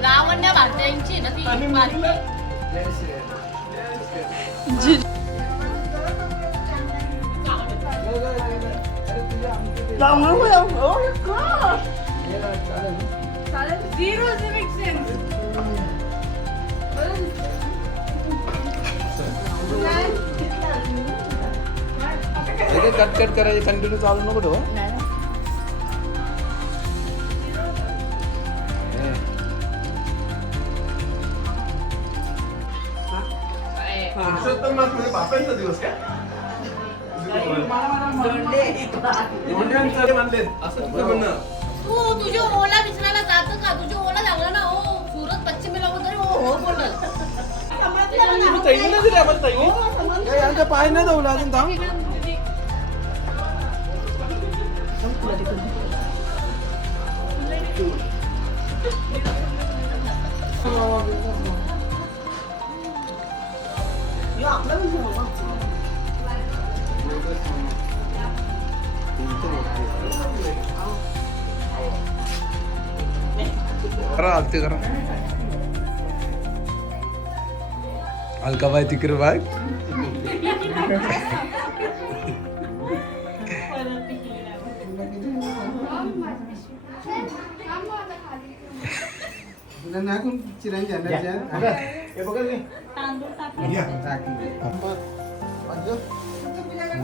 लावण्या भारतीयांची ना ती बारकी. कट कट करायचे कंटिन्यू चालू नको ठेवा. पुरुषोत्तम मास म्हणजे बापांचा दिवस काय? धोंड्यांचं मानले असं तुझं म्हणणं. तू तुझे ओला विसरायला जातं का? तुझे ओला लागला ना, हो सुरत पश्चिमेला वगैरे हो बोलत. तुम्ही तैनी नाही दिली आम्हाला तैनी. यांचा पाय नाही धावला अजून थांब. करा आरती करा. अलकाबाई तिकडे बाग. चिरंजी हे बघा रे.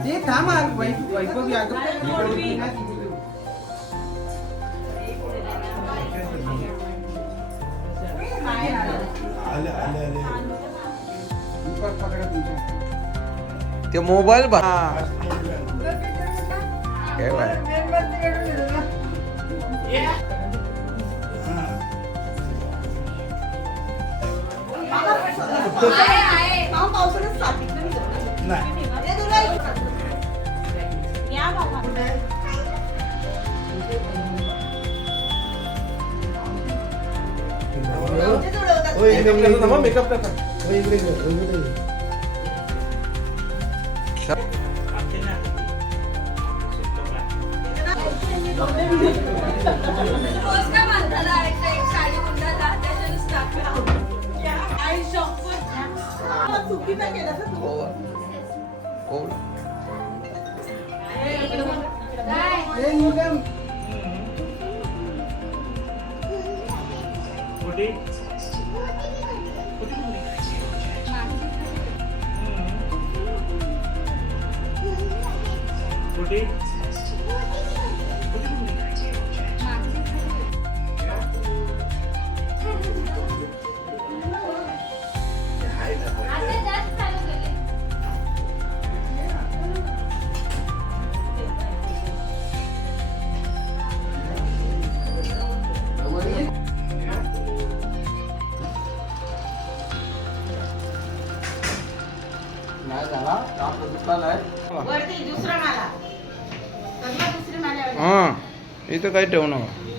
ते थांब वैभव ते मोबाईल बा काय बाय. मेकअप करता. कुठे कुठे नाही झाला आपलं दुकान आहे वरती दुसरा माला कसला दुसरी माला हां इथं काही ठेवू नका